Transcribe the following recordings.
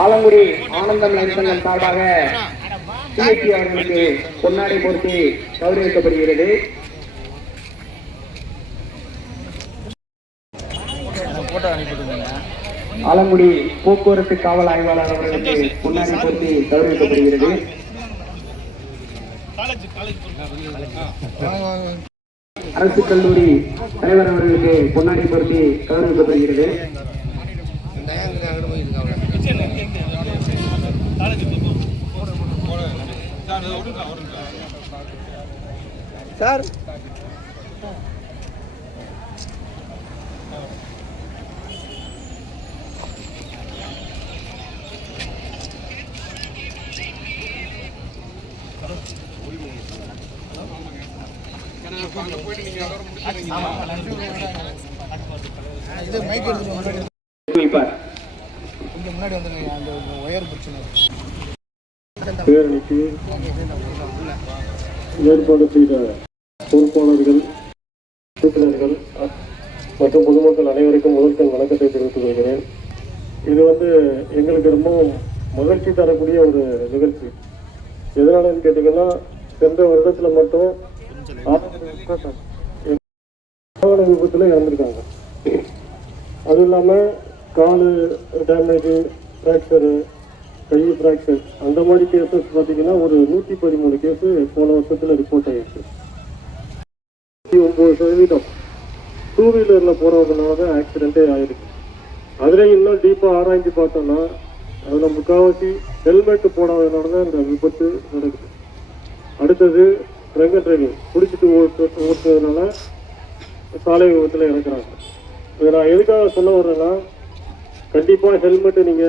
ஆலங்குடி ஆனந்தம் நெருசங்கம் சார்பாக சிஎஸ்சி அவர்களுக்கு பொன்னாடை போர்த்தி கௌரவிக்கப்படுகிறது. ஆலங்குடி போக்குவரத்து காவல் ஆய்வாளர் அவர்களுக்கு பொன்னாடை போர்த்தி கௌரவிக்கப்படுகிறது. அரசு கல்லூரி தலைவர் அவர்களுக்கு பொன்னாடை போர்த்தி கௌரவிக்கப்படுகிறது. சார் இது மைக் எடுத்து முன்னாடி வந்து அந்த ஒயர் பிரச்சனை பேரணிக்கு ஏற்பாடு செய்த பொறுப்பாளர்கள், உறுப்பினர்கள் மற்றும் பொதுமக்கள் அனைவருக்கும் முதற்கண் வணக்கத்தை தெரிவித்துக் கொள்கிறேன். இது எங்களுக்கு ரொம்ப மகிழ்ச்சி தரக்கூடிய ஒரு நிகழ்ச்சி. எதனாலன்னு கேட்டீங்கன்னா, சென்ற வருடத்துல மட்டும் விபத்துல இறந்துருக்காங்க. அதுவும் இல்லாம காலு டேமேஜ், ஃப்ராக்சரு, கை ஃப்ராக்சர், அந்த மாதிரி கேசஸ் பார்த்தீங்கன்னா ஒரு 113 கேஸு போன வருஷத்துல ரிப்போர்ட் ஆகிடுச்சு. 9% டூ வீலர்ல போறவங்கனால தான் ஆக்சிடென்டே ஆயிருக்கு. அதுல இன்னும் டீப்பா ஆராய்ச்சி பார்த்தோம்னா அதுல முக்காவாசி ஹெல்மெட் போடாததுனால தான் இந்த விபத்து நடக்குது. அடுத்தது ட்ரங்க் அண்ட் டிரைவிங், குடிச்சிட்டு ஓட்டுறதுனால சாலை விபத்துல இறக்குறாங்க. இதை நான் எதுக்காக சொல்ல வர்றேன்னா, கண்டிப்பா ஹெல்மெட் நீங்க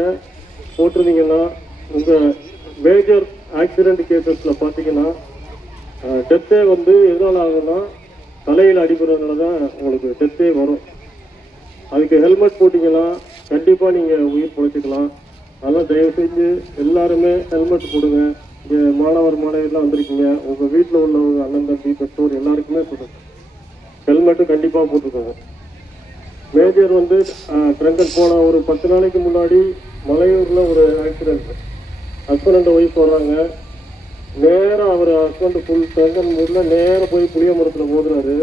போட்டிருந்தீங்கன்னா உங்க மேஜர் ஆக்சிடென்ட் கேசஸ்ல பாத்தீங்கன்னா டெத்தே எதனால ஆகும்னா தலையில் அடிபடுறதுனால தான் உங்களுக்கு டெத்தே வரும். அதுக்கு ஹெல்மெட் போட்டீங்கன்னா கண்டிப்பா நீங்க உயிர் பொழைச்சிக்கலாம். அதெல்லாம் தயவு செஞ்சு எல்லாருமே ஹெல்மெட் போடுங்க. இங்க மாணவர்லாம் வந்திருக்கீங்க, உங்க வீட்டில் உள்ளவங்க, அண்ணன் தம்பி, பெற்றோர் எல்லாருக்குமே சொல்லுங்க, ஹெல்மெட்டு கண்டிப்பா போட்டுக்கோங்க. மேஜர் ட்ரங்கன் போன ஒரு 10 நாளைக்கு முன்னாடி மலையூர்ல ஒரு ஆக்சிடென்ட். ஹஸ்பண்ட் அண்ட் ஒய்ஃப் வர்றாங்க, நேரம் அவர் ஹஸ்பண்ட் ஃபுல் ட்ரங்கன் மூட்ல நேரம் போய் புளிய மரத்துல மோதுறாரு.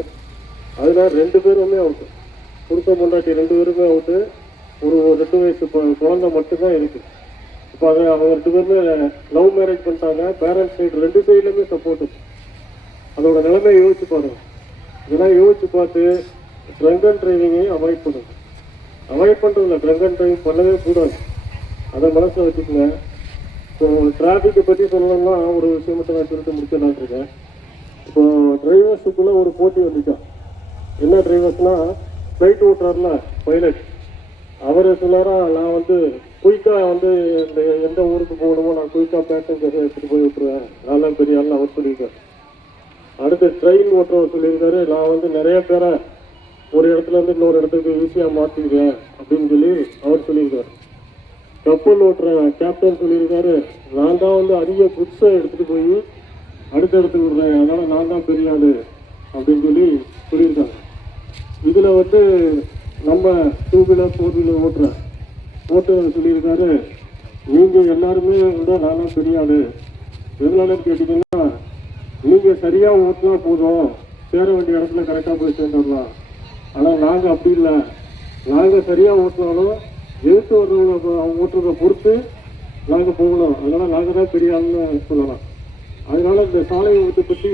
அதுல 2 பேருமே அவுட்டு, குடுத்த பொண்டாட்டி 2 பேருமே அவுட்டு. ஒரு 2 வயசு குழந்தை மட்டும்தான் இருக்கு. இப்போ அவங்க 2 பேருமே லவ் மேரேஜ் பண்ணிட்டாங்க. பேரண்ட்ஸ் சைடு 2 சைட்லயுமே சப்போர்ட். அதோட நிலைமையை யோசிச்சு பாருங்க. இதெல்லாம் யோசிச்சு பார்த்து ட்ரங்க் அண்ட் டிரைவிங்கை அவாய்ட் பண்ணுங்க. அவாய்ட் பண்றதில்ல, ட்ரங்க் அண்ட் டிரைவிங் பண்ணவே கூடாது. அதை மனசில் வச்சுக்கோங்க. இப்போ டிராஃபிக்கை பற்றி சொல்லணும்னா ஒரு விஷயம் மட்டும் நான் சொல்லிட்டு முடிச்சிடலான் இருக்கேன். இப்போ டிரைவர்ஸுக்குள்ள ஒரு போட்டி வந்துச்சான். என்ன டிரைவர்ஸ்னா, ஃப்ளைட் ஓட்டுறாருல பைலட், அவர் சொல்லாரா, நான் குயிக்கா இந்த எந்த ஊருக்கு போகணுமோ நான் குயிக்கா பேசஞ்சர் எடுத்துட்டு போய் விட்டுருவேன், நான் பெரிய ஆள் அவர் சொல்லியிருக்காரு. அடுத்து ட்ரெயின் ஓட்டுறவர் சொல்லியிருக்காரு, நான் நிறைய பேரை ஒரு இடத்துல இருந்து இன்னொரு இடத்துக்கு ஈஸியா மாத்திக்கிறேன் அப்படின்னு சொல்லி அவர் சொல்லியிருக்காரு. கப்பல் ஓட்டுற கேப்டன் சொல்லியிருக்காரு, நான் தான் அதிக குட்ஸை எடுத்துட்டு போய் அடுத்த இடத்துக்கு விடுறேன், அதனால நான் தான் பெரிய ஆளு அப்படின்னு சொல்லி சொல்லியிருக்காங்க. இதுல நம்ம 2 வீலர் 4 வீலர் ஓட்டுறவர் சொல்லியிருக்காரு, நீங்க எல்லாருமே நான் தான் பெரிய ஆளு. எதனாலன்னு கேட்டீங்கன்னா, நீங்க சரியா ஓட்டினா போதும், சேர வேண்டிய இடத்துல கரெக்டா போய் சேர்ந்துடலாம். ஆனா நாங்க அப்படி இல்லை, நாங்க சரியா ஓட்டினாலும் எழுத்து வர்றவங்க அவங்க ஓட்டுறதை பொறுத்து நாங்க போகணும், அதனால நாங்க தான் பெரிய ஆளுன்னு சொல்லலாம். அதனால இந்த சாலை விபத்தை பற்றி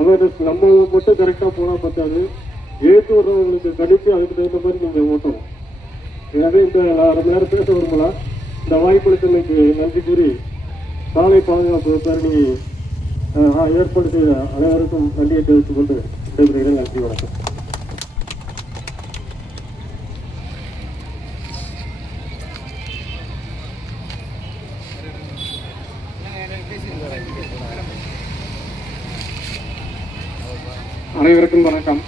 அவேர்னஸ் நம்ம மட்டும் கரெக்டா போனா பார்த்தாது, எழுத்து வர்றவங்களுக்கு கடிச்சு அதுக்கு தகுந்த மாதிரி நீங்க ஓட்டணும். எனவே நான் ரொம்ப நேரம் பேச விரும்பலாம். இந்த வாய்ப்பளித்தமைக்கு நன்றி கூறி சாலை பாதுகாப்பு பேரணி ஏற்பாடு செய்த அனைவருக்கும் நன்றியை தெரிவித்துக் கொண்டு விடைபெறுகிறேன். நன்றி, வணக்கம். அனைவருக்கும் வணக்கம்.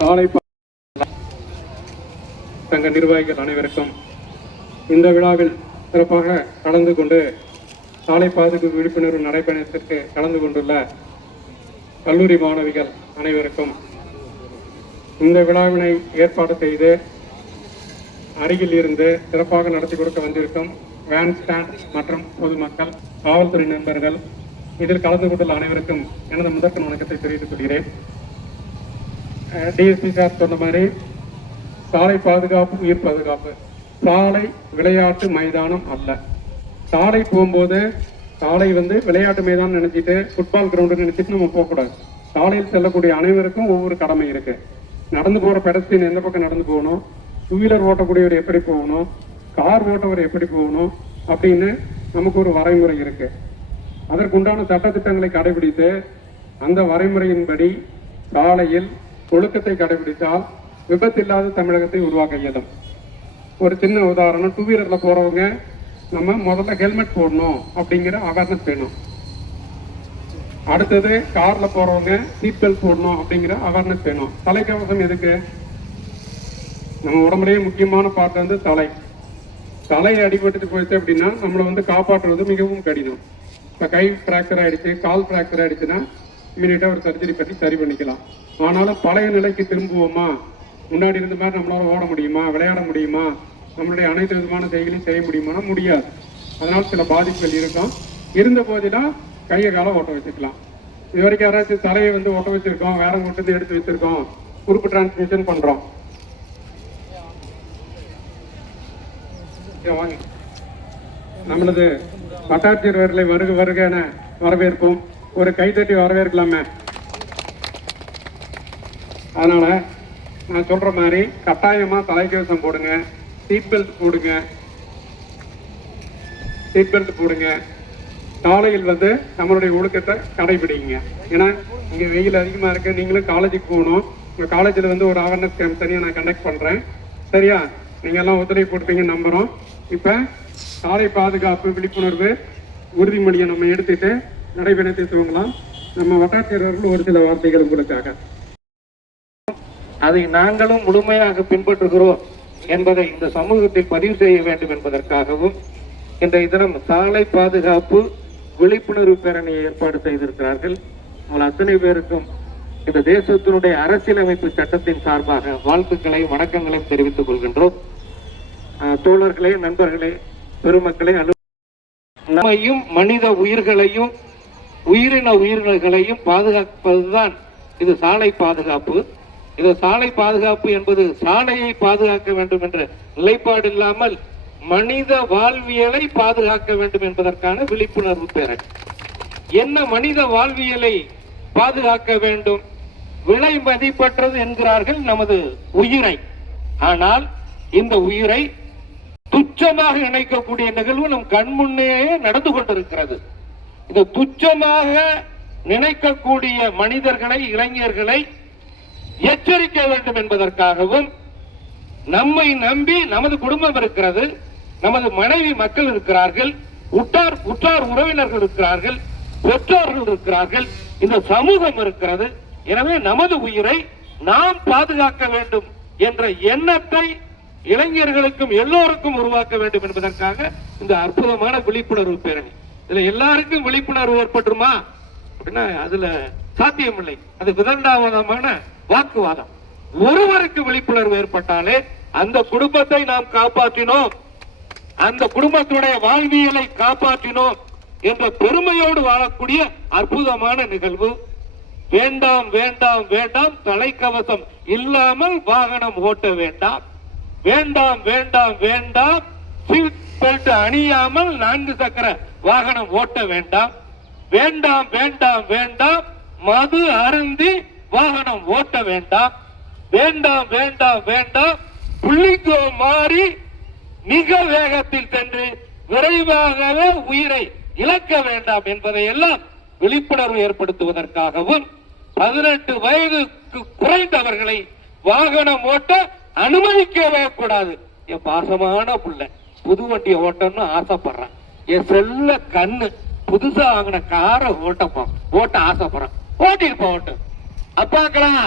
சாலை சங்க நிர்வாகிகள் அனைவருக்கும் இந்த விழாவில் சிறப்பாக கலந்து கொண்டு சாலை பாதுகாப்பு விழிப்புணர்வு நடைபயணத்திற்கு கலந்து கொண்டுள்ள கல்லூரி மாணவிகள் அனைவருக்கும், இந்த விழாவினை ஏற்பாடு செய்து அருகில் இருந்து சிறப்பாக நடத்தி கொடுக்க வந்திருக்கும் வேன் ஸ்டாண்ட் மற்றும் பொதுமக்கள், காவல்துறை நண்பர்கள், இதில் கலந்து கொண்டுள்ள அனைவருக்கும் எனது முதற்கண் வணக்கத்தை தெரிவித்துக் கொள்கிறேன். டிஎஸ்பி சார் சொன்ன மாதிரி சாலை பாதுகாப்பு, உயிர் பாதுகாப்பு. சாலை விளையாட்டு மைதானம் அல்ல. சாலை போகும்போது சாலை விளையாட்டு மைதானம் நினைச்சிட்டு, ஃபுட்பால் கிரவுண்டு நினைச்சிட்டு நம்ம போகக்கூடாது. சாலையில் செல்லக்கூடிய அனைவருக்கும் ஒவ்வொரு கடமை இருக்கு. நடந்து போற பெடஸ்ட்ரியன் எந்த பக்கம் நடந்து போகணும், டூ வீலர் ஓட்டக்கூடியவர் எப்படி போகணும், கார் ஓட்டவர் எப்படி போகணும் அப்படின்னு நமக்கு ஒரு வரைமுறை இருக்கு. அதற்குண்டான சட்டத்திட்டங்களை கடைபிடித்து அந்த வரைமுறையின்படி சாலையில் ஒழுக்கத்தை கடைபிடித்தால் விபத்தில்லாத தமிழகத்தை உருவாக்க இயலும். ஒரு சின்ன உதாரணம், டூ வீலர்ல போறவங்க நம்ம முதல்ல ஹெல்மெட் போடணும் அப்படிங்கிற அவேர்னஸ் வேணும். அடுத்தது கார்ல போறவங்க சீட் பெல்ட் போடணும் அப்படிங்கிற அவேர்னஸ் வேணும். தலைக்கவசம் எதுக்கு? நம்ம உடம்புலேயே முக்கியமான பார்ட் தலை அடிபட்டு போயிடுச்சு அப்படின்னா நம்மளை காப்பாற்றுவது மிகவும் கடினம். இப்போ கை ஃப்ராக்சர் ஆயிடுச்சு, கால் ஃப்ராக்சர் ஆயிடுச்சுன்னா இமீடியட்டா ஒரு சர்ஜரி பண்ணி சரி பண்ணிக்கலாம். ஆனாலும் பழைய நிலைக்கு திரும்புவோமா, முன்னாடி இருந்த மாதிரி நம்மளால ஓட முடியுமா, விளையாட முடியுமா, நம்மளுடைய அனைத்து விதமான செயல்களையும் செய்ய முடியுமானா முடியாது. அதனால சில பாதிப்புகள் இருக்கும். இருந்த போதுதான் கையை காலம் ஓட்ட வச்சுக்கலாம். இது வரைக்கும் யாராச்சும் தலையை ஓட்ட வச்சிருக்கோம், வேற ஓட்டத்தை எடுத்து வச்சிருக்கோம், உறுப்பு டிரான்ஸ்மிஷன் பண்றோம். வாங்க, நம்மளது வட்டாட்சியர் அவர்களை வருக வருக என வரவேற்போம். ஒரு கைத்தட்டி வரவேற்கலாமே. அதனால நான் சொல்ற மாதிரி கட்டாயமா தலைக்கவசம் போடுங்க, சீட் பெல்ட் போடுங்க, காலையில் நம்மளுடைய ஒழுக்கத்தை கடைபிடிங்க. ஏன்னா இங்க வெயில் அதிகமா இருக்கு. நீங்களும் காலேஜுக்கு போகணும். உங்க காலேஜில் ஒரு அவேர்னஸ் கேம்ப் தனியாக நான் கண்டக்ட் பண்றேன். சரியா? நீங்க எல்லாம் ஒத்துழைப்பு கொடுப்பீங்கன்னு நம்புறோம். இப்ப சாலை பாதுகாப்பு விழிப்புணர்வு உறுதிமொழியை நம்ம எடுத்துட்டு நடைபெறத்தை துவங்கலாம். நம்ம வட்டாட்சியர்கள் ஒரு சில வார்த்தைகள் உங்களுக்காக. அதை நாங்களும் முழுமையாக பின்பற்றுகிறோம் என்பதை இந்த சமூகத்தில் பதிவு செய்ய வேண்டும் என்பதற்காகவும் இன்றைய தினம் சாலை பாதுகாப்பு விழிப்புணர்வு பேரணியை ஏற்பாடு செய்திருக்கிறார்கள். உங்கள் அத்தனை பேருக்கும் இந்த தேசத்தினுடைய அரசியலமைப்பு சட்டத்தின் சார்பாக வாழ்த்துக்களை, வணக்கங்களையும் தெரிவித்துக் கொள்கின்றோம். தோழர்களே, நண்பர்களே, பெருமக்களே, நம்மையும் மனித உயிர்களையும் உயிரின உயிர்களையும் பாதுகாப்பதுதான் இது சாலை பாதுகாப்பு. இது சாலை பாதுகாப்பு என்பது சாலையை பாதுகாக்க வேண்டும் என்ற நிலைப்பாடு இல்லாமல் மனித வாழ்வியலை பாதுகாக்க வேண்டும் என்பதற்கான விழிப்புணர்வு பேரணி. என்ன மனித வாழ்வியலை பாதுகாக்க வேண்டும்? விலை மதிப்பற்றது என்கிறார்கள் நமது உயிரை. ஆனால் இந்த உயிரை துச்சமாக நினைக்கக்கூடிய நிகழ்வு நம் கண்முன்னேயே நடந்து கொண்டிருக்கிறது. இந்த துச்சமாக நினைக்கக்கூடிய மனிதர்களை, இளைஞர்களை எச்சரிக்க வேண்டும் என்பதற்காகவும், நம்மை நம்பி நமது குடும்பம் இருக்கிறது, நமது மனைவி மக்கள் இருக்கிறார்கள், உற்றார் உறவினர்கள் இருக்கிறார்கள், பெற்றோர்கள் இருக்கிறார்கள், இந்த சமூகம் இருக்கிறது. எனவே நமது உயிரை நாம் பாதுகாக்க வேண்டும் என்ற எண்ணத்தை இளைஞர்களுக்கும் எல்லோருக்கும் உருவாக்க வேண்டும் என்பதற்காக இந்த அற்புதமான விழிப்புணர்வு பேரணி. இதுல எல்லாருக்கும் விழிப்புணர்வு ஏற்பட்டுமா அப்படின்னா அதுல சாத்தியமில்லை. அது விதண்டாவாதமான வாக்குவாதம். ஒருவருக்கு விழிப்புணர்வு ஏற்பட்டாலே அந்த குடும்பத்தை நாம் காப்பாற்றினோம், அந்த குடும்பத்துடைய வாழ்வியலை காப்பாற்றினோம் என்ற பெருமையோடு வாழக்கூடிய அற்புதமான நிகழ்வு. வேண்டாம் வேண்டாம் வேண்டாம், தலைக்கவசம் இல்லாமல் வாகனம் ஓட்ட வேண்டாம். வேண்டாம் வேண்டாம் வேண்டாம், சீட் பெல்ட் அணியாமல் 4 சக்கர வாகனம் ஓட்ட வேண்டாம். வேண்டாம் வேண்டாம் வேண்டாம், மது அருந்தி வாகனம் ஓட்ட வேண்டாம். வேண்டாம் வேண்டாம் வேண்டாம், புள்ளிக்கோ மாறி மிக வேகத்தில் சென்று விரைவாகவே உயிரை இழக்க வேண்டாம் என்பதை எல்லாம் விழிப்புணர்வு ஏற்படுத்துவதற்காகவும் 18 வயதுக்கு குறைந்தவர்களை வாகனம் ஓட்ட அனுமதிக்கவே கூடாது. என் பாசமான புள்ள புது வண்டியை ஓட்டணும்னு ஆசைப்படுறான். என் செல்ல கண்ணு புதுசா வாங்கின காரை ஓட்ட ஆசைப்படுறான். ஓட்டிட்டு போட்டு அப்பாக்கலாம்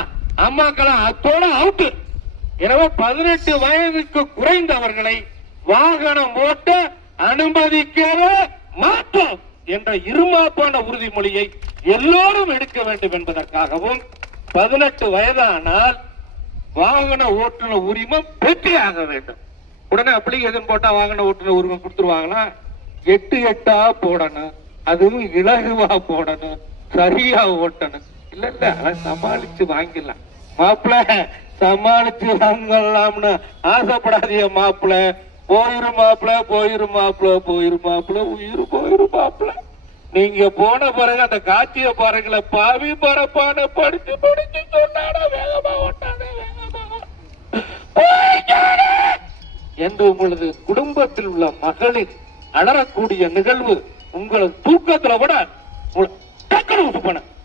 அம்மாக்கலாம் அத்தோட அவுட்டு. எனவே 18 வயதுக்கு குறைந்தவர்களை வாகனம் ஓட்ட அனுமதிக்கவே மாட்டோம் என்ற இருமாப்பான உறுதிமொழியை எல்லோரும் எடுக்க வேண்டும் என்பதற்காகவும் 18 வயதானால் வாகன ஓட்டுநர் உரிமம் பெற்றியாக வேண்டும். உடனே அப்ளிகேஷன் போட்டா வாகன ஓட்டுநர் உரிமை கொடுத்துருவாங்களா? 8 போடணும், அதுவும் இலகுவா போடணும், சரியா ஓட்டணும். இல்ல இல்ல அதை சமாளிச்சு வாங்கிடலாம் மாப்பிள்ள, சமாளிச்சு வாங்கலாம்னு ஆசைப்படாதீங்க மாப்பிள்ள. போயிரும் மாப்பிள்ள, போயிரும் மாப்பிள்ள, போயிரும் மாப்பிள்ள, உயிர் போயிரும் மாப்பிள்ள. நீங்க போன பிறகு அந்த காட்சியை பாருங்கள, பாவி பரப்பான படிச்சு படிச்சு சொன்னாட வேகமா ஓட்டாத என்று உங்களது குடும்பத்தில் உள்ள மகளிர் அலறக்கூடிய நிகழ்வு உங்களது தூக்கத்துல கூட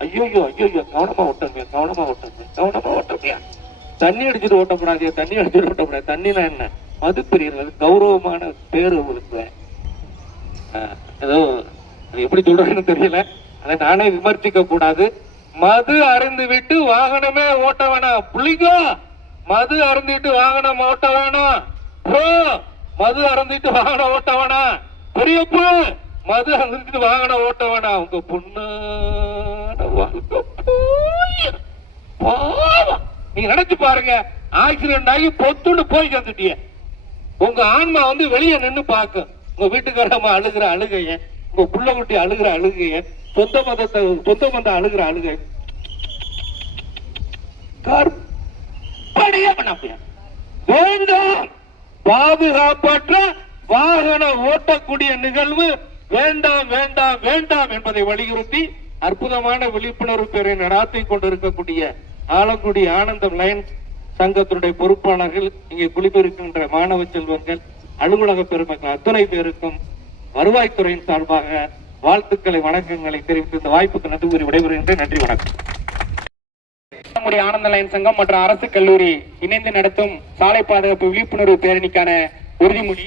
ஐயோ ஐயோ கவனமா ஓட்டுங்க, கவனமா ஓட்டுங்க, கவனமா ஓட்டுங்க. தண்ணி அடிச்சுட்டு ஓட்டப்படாது, தண்ணி அடிச்சுட்டு ஓட்டப்படாது. தண்ணினா என்ன? மது பிரியர்கள் கௌரவமான பேரு உங்களுக்கு. ஏதோ எப்படி சொல்றேன்னு தெரியல, அதை நானே விமர்சிக்க கூடாது. மது அருந்து விட்டு வாகனமே ஓட்ட வேணாம் புள்ளிங்க. மது அருந்திட்டு வாகனம் ஓட்ட வேணாம். மது அருந்திட்டு வாகனம் ஓட்ட வேணாம். பெரியப்ப மது அருந்திட்டு வாகனம் ஓட்ட வேணாம். உங்க பொண்ணான வாழ்க்கை நீங்க நினைச்சு பாருங்க, ஆக்சிடென்ட் ஆகி பொத்துன்னு போய் சேர்ந்துட்டிய. உங்க ஆன்மா வந்து வெளியே நின்று பார்க்கும். உங்க வீட்டுக்காரமா அழுகிற அழுகைய, உங்க புள்ள குட்டி அழுகிற அழுகைய, சொந்த மந்தம் அழுகிற அழுகை வேண்டாம். பாதுகாப்பற்ற வாகன ஓட்டக்கூடிய நிகழ்வு வேண்டாம் வேண்டாம் வேண்டாம் என்பதை வலியுறுத்தி அற்புதமான விழிப்புணர்வு பேரை நடாத்தி கொண்டிருக்கக்கூடிய ஆலங்குடி ஆனந்தம் லைன்ஸ் சங்கத்தினுடைய பொறுப்பாளர்கள், இங்கே குளிப்பிருக்கின்ற மாணவ செல்வங்கள், அலுவலக பெருமக்கள் அத்தனை பேருக்கும் வருவாய்த்துறையின் சார்பாக வாழ்த்துக்களை வணக்கங்களை தெரிவித்து இந்த வாய்ப்புக்கு நன்றி கூறி விடைபெறுகின்றேன். நன்றி, வணக்கம். நம்முடைய ஆனந்த லைன் சங்கம் மற்றும் அரசு கல்லூரி இணைந்து நடத்தும் சாலை பாதுகாப்பு விழிப்புணர்வு பேரணிக்கான உறுதிமொழி.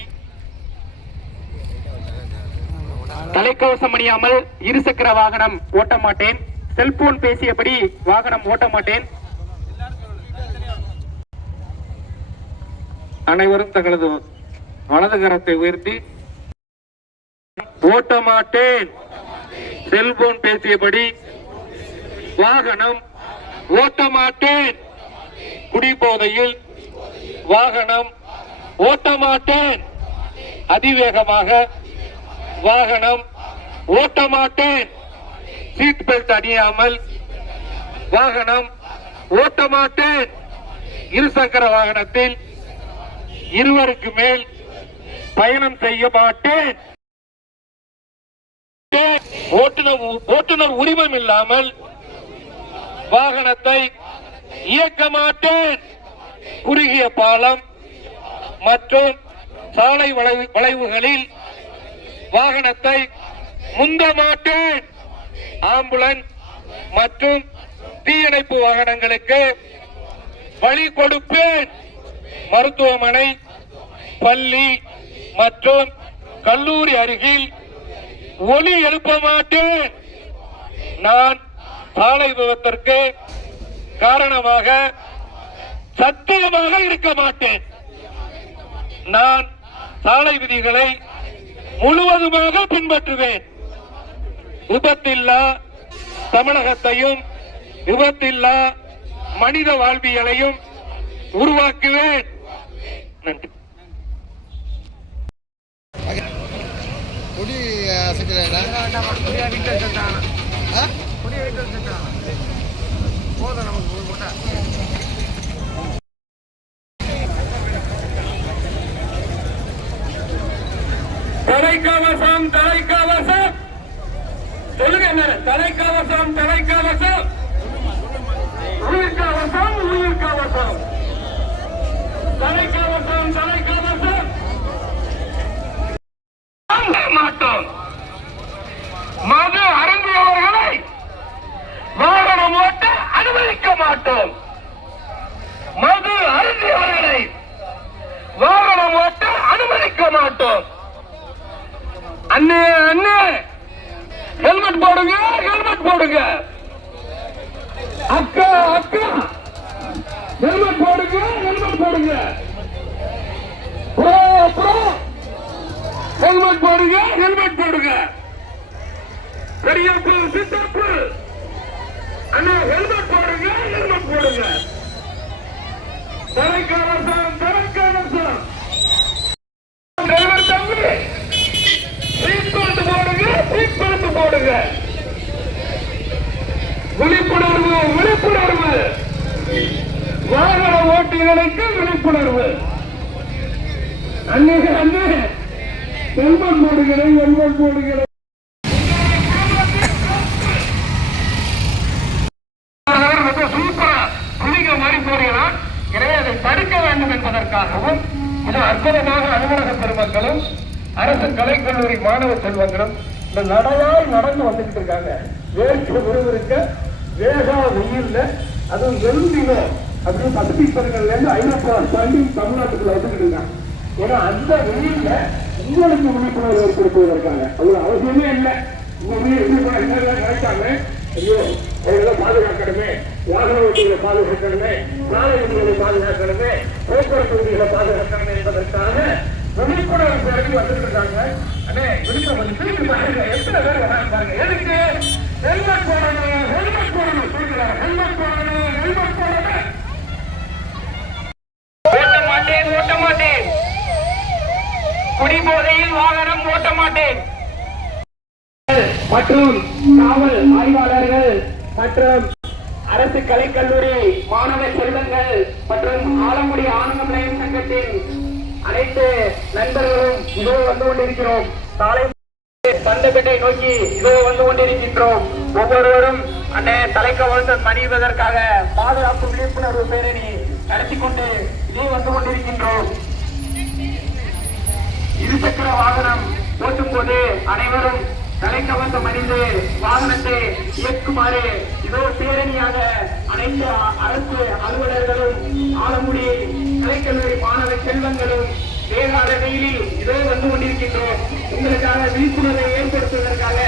தலைக்கவசம் அணியாமல் இருசக்கர வாகனம் ஓட்ட மாட்டேன். செல்போன் பேசியபடி வாகனம் ஓட்ட மாட்டேன். அனைவரும் தங்களது வலது கரத்தை உயர்த்தி ஓட்ட மாட்டேன். செல்போன் பேசியபடி வாகனம் ஓட்ட மாட்டேன். குடிபோதையில் வாகனம் ஓட்ட மாட்டேன். அதிவேகமாக வாகனம் ஓட்ட மாட்டேன். சீட் பெல்ட் அணியாமல் வாகனம் ஓட்ட மாட்டேன். இருசக்கர வாகனத்தில் இருவருக்கு மேல் பயணம் செய்ய மாட்டேன். ஓட்டுநர் உரிமம் இல்லாமல் வாகனத்தை இயக்க மாட்டேன். குறுகிய பாலம் மற்றும் சாலை வளைவுகளில் வாகனத்தை முந்த மாட்டேன். ஆம்புலன்ஸ் மற்றும் தீயணைப்பு வாகனங்களுக்கு வழி கொடுப்பேன். மருத்துவமனை, பள்ளி மற்றும் கல்லூரி அருகில் ஒலி எழுப்ப மாட்டேன். நான் சாலை விபத்திற்கு காரணமாக சத்தியமாக இருக்க மாட்டேன். நான் சாலை விதிகளை முழுவதுமாக பின்பற்றுவேன். விபத்தில்லா தமிழகத்தையும் விபத்தில்லா மனித வாழ்வியலையும் உருவாக்குவேன். நன்றி. கொடி போதும் நமக்கு. தலைக்கவசம் தலைக்கவசம் சொல்லுங்க. என்ன தலைக்கவசம் தலைக்கவசம் உயிர்கவசம் உயிர்கவசம் தலைக்கவசம் தலைக்கவசம் மாட்டோம். மது அருந்தியவர்களை வாகனம் ஓட்ட அனுமதிக்க மாட்டோம். மது அருந்தியவர்களை வாகனம் ஓட்ட அனுமதிக்க மாட்டோம். அண்ணே அண்ணே ஹெல்மெட் போடுங்க, ஹெல்மெட் போடுங்க. அக்கா அக்கா ஹெல்மெட் போடுங்க, ஹெல்மெட் போடுங்க. ப்ரோ ப்ரோ ஹெல்மெட் போடுங்க, ஹெல்மெட் போடுங்க. பெரியப்பு சித்தப்பு அண்ணா ஹெல்மெட் போடுங்க, ஹெல்மெட் போடுங்க. தலைக்கவசம் தலைக்கவசம் வாகன ஓட்டிகளுக்கு விழிப்புணர்வு. அண்ணே அண்ணே ஹெல்மெட் போடுகிறேன், ஹெல்மெட் போடுகிறேன். சூப்பரா புலிக மாதிரி போறீங்களா? எனவே அதை தடுக்க வேண்டும் என்பதற்காகவும் இது அற்புதமாக அலுவலக பெருமக்களும் அரசு கலைக்கல்லூரி மாணவ செல்வங்களும் இந்த நடையாய் நடந்து வந்துட்டு இருக்காங்க. வேர்க்கு விறுவிறுக்க வேகா வெயில்ல, அதுவும் வெறுந்தில அப்படின்னு பசிபிக் பெருங்கல்ல இருந்து ஐரோப்பா தாண்டி தமிழ்நாட்டுக்குள்ள வந்துட்டு இருக்காங்க. ஏன்னா அந்த வெயில்ல உங்களுக்கு விழிப்புணர்வு ஏற்படுத்துவதற்காக அவ்வளவு அவசியமே இல்லை. நினைச்சாங்க ஐயோ அவர்களை பாதுகாக்கணுமே, வாகன ஓட்டிகளை பாதுகாக்கணுமே, சாலை விதிகளை பாதுகாக்கணுமே, போக்குவரத்து விதிகளை பாதுகாக்கணுமே என்பதற்காக விழிப்புணர்வு பிறகு வந்துட்டு இருக்காங்க. அண்ணே விழிப்புணர்வு திருப்பி பாருங்க, எத்தனை பேர் வராங்க பாருங்க. எதுக்கு ஹெல்மெட் போடணும், ஹெல்மெட் போடணும் சொல்கிறார். ஹெல்மெட் போடணும், ஹெல்மெட் போடணும். ஓட்ட மாட்டேன், ஓட்ட மாட்டேன், குடிபோதையில் வாகனம் ஓட்ட மாட்டேன் மற்றும் காவல் ஆய்வாளர்கள் மற்றும் அரசு கலைக்கல்லூரி மாணவ செல்வங்கள் மற்றும் ஆலங்குடி ஆனந்த நிலையம் சங்கத்தின் அனைத்து நண்பர்களும் இதோ வந்து கொண்டிருக்கிறோம். சாலை சந்தப்பேட்டை நோக்கி இதோ வந்து கொண்டிருக்கின்றோம். ஒவ்வொருவரும் அண்ணே தலைக்கவசம் அணிவதற்காக பாதுகாப்பு விழிப்புணர்வு பேரணி நடத்தி கொண்டு இதே வந்து கொண்டிருக்கின்றோம். இருசக்கர வாகனம் ஓட்டும் போது அனைவரும் தலைக்கவசம் அணிந்து வாகனத்தை இயக்குமாறு இதோ பேரணியாக அனைத்து அரசு அலுவலர்களும் ஆலங்குடி கலைக்கல்லூரி மாணவ செல்வங்களும் வேகாத வெயிலில் இதோ வந்து கொண்டிருக்கின்றோம். உங்களுக்காக விழிப்புணர்வை ஏற்படுத்துவதற்காக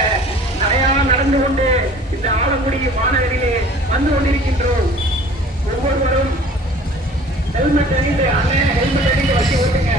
நடையாக நடந்து கொண்டு இந்த ஆலங்குடி மாநகரிலே வந்து கொண்டிருக்கின்றோம். ஒவ்வொருவரும் ஹெல்மெட் அணிந்து அண்ணன் ஹெல்மெட் அணிந்து வச்சு ஓட்டுங்க.